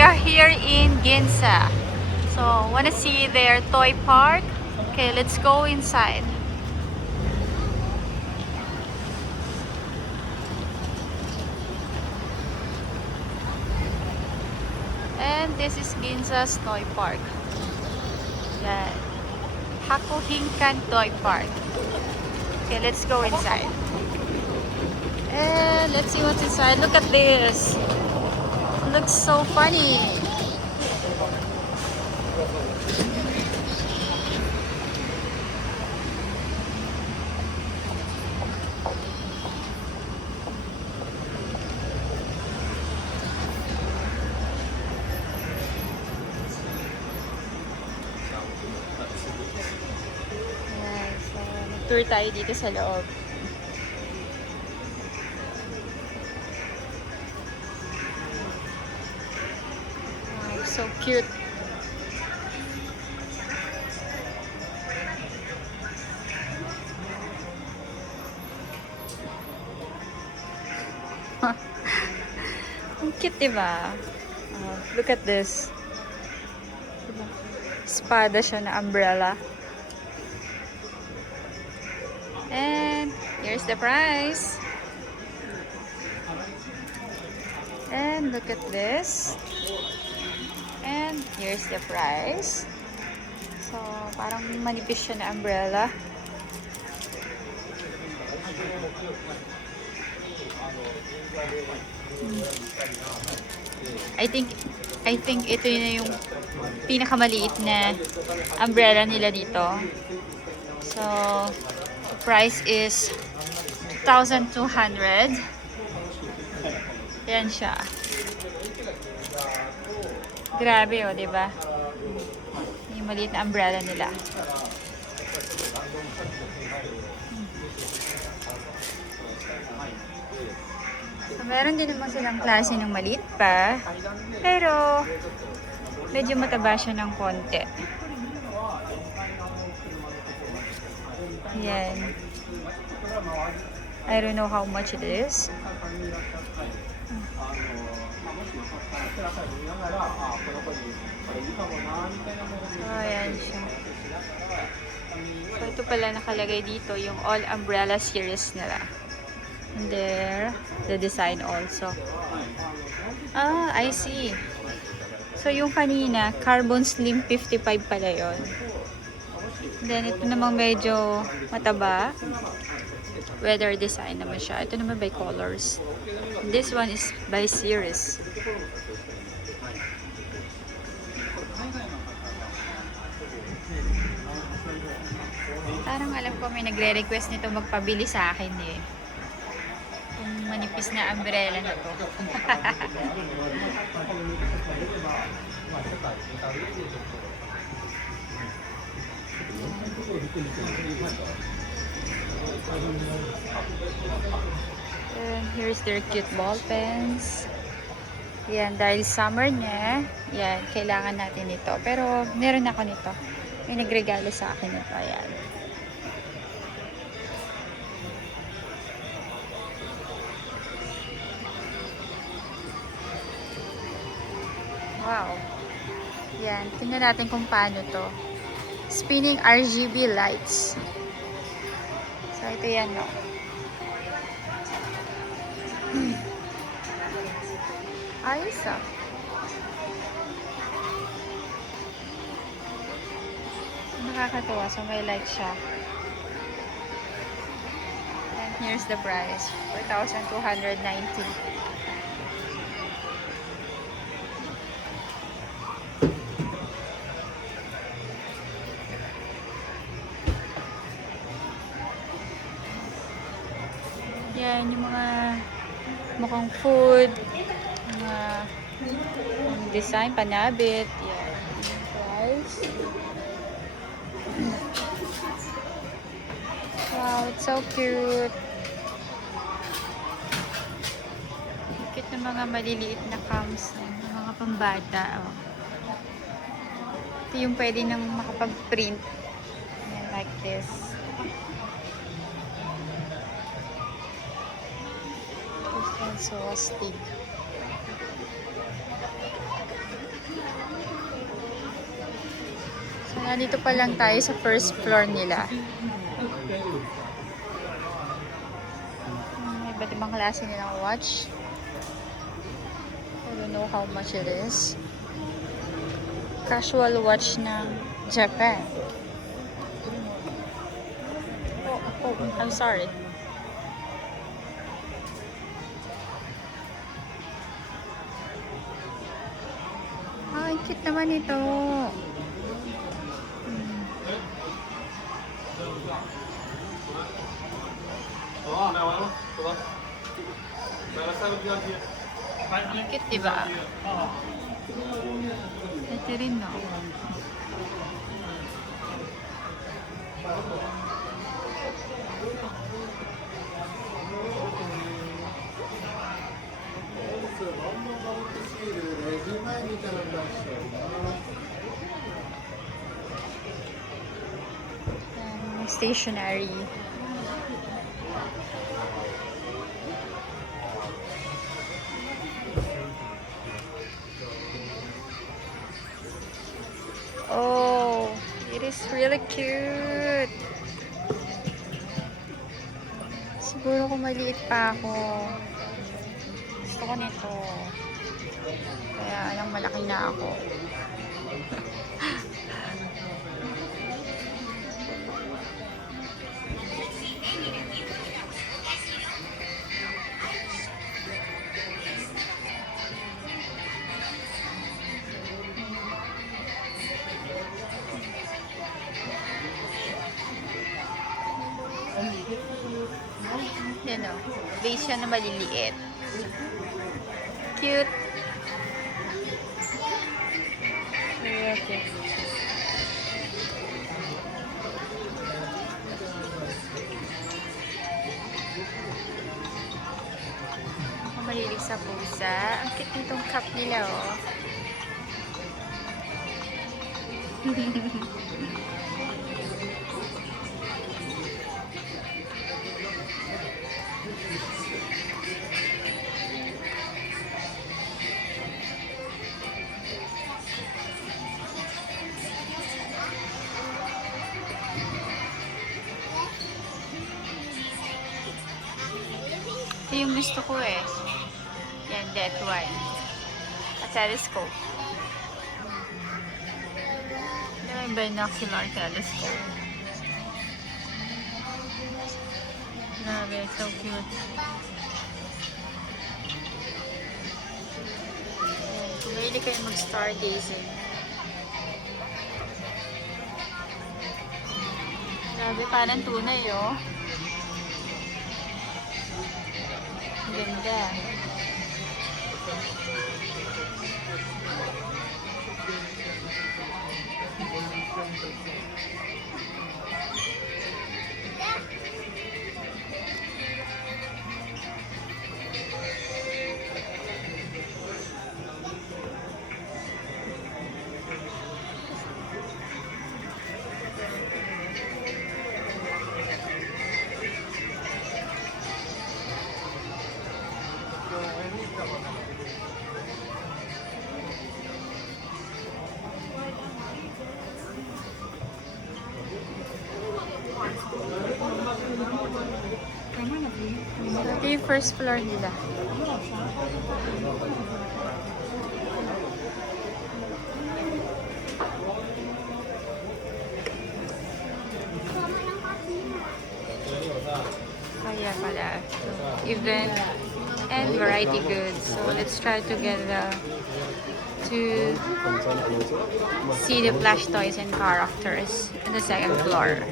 we are here in Ginza. So, wanna see their toy park? Okay, let's go inside. And this is Ginza's toy park. Yan. Hakuhinkan Toy Park. Okay, let's go inside. And let's see what's inside. Look at this. It looks so funny. Yan, so tour tayo dito sa loob. Wow, so cute. Ang cute, diba? Look at this. Diba? Espada siya na umbrella. And here's the price. And look at this. And here's the price. So, parang manipis siya na umbrella. I think ito na yung pinakamaliit na umbrella nila dito. So, the price is 2,200. Yan siya. Grabe, oh, diba? Yung maliit na umbrella nila. So, meron din naman silang klase ng maliit pa. Pero, medyo mataba siya ng konti. Yan. I don't know how much it is. So, ayan siya. So, ito pala nakalagay dito, yung all umbrella series nila. And there, the design also. Ah, I see. So, yung kanina, Carbon Slim 55 pala yun. Then, ito namang medyo mataba. Weather design naman siya. Ito naman by colors. This one is by series. Parang alam ko may nagre-request nito magpabili sa akin eh. Kung manipis na umbrella na to. And here's their cute ball pens. Yan, dahil summer niya, yan, kailangan natin ito. Pero meron ako nito. May nagregalo sa akin ito. Ayan. Wow. Yan, tingnan natin kung paano to. Spinning RGB lights. So, ito yan, no? Ayos, ah. Nakakatuwa. So, may light siya. And here's the price. 4,290. Yan, yung mga mukhang food, mga design, panabit. Yan. Price. Wow, it's so cute. Cute na mga maliliit na cams, mga pambata. Oh. Ito yung pwede nang makapag-print. Yan, like this. So astig. Nandito pa lang tayo sa first floor nila. May iba't ibang klase nilang watch. I don't know how much it is. Casual watch ng Japan. Oh, I'm sorry. Ay, cute naman ito. Ang cute, diba? Ito rin, no? Stationery. Oh, it is really cute. Siguro kung maliit pa ako, gusto ko nito. Kaya alam, malaki na ako. Yan o. Base siya na maliliit. Cute. Okay. Ako malilig sa pusa. Ang cute nitong cup nila, oh. Ito yung gusto ko eh. Yan, that one. A telescope. Ito yung binocular telescope. Grabe, so cute. Kung mahilig kayo mag-stargazing. Grabe, parang tunay, oh. Ganda. Ito yung first floor nila. Kaya pala. So, event and variety goods. So let's try together to see the plush toys and characters on the second floor.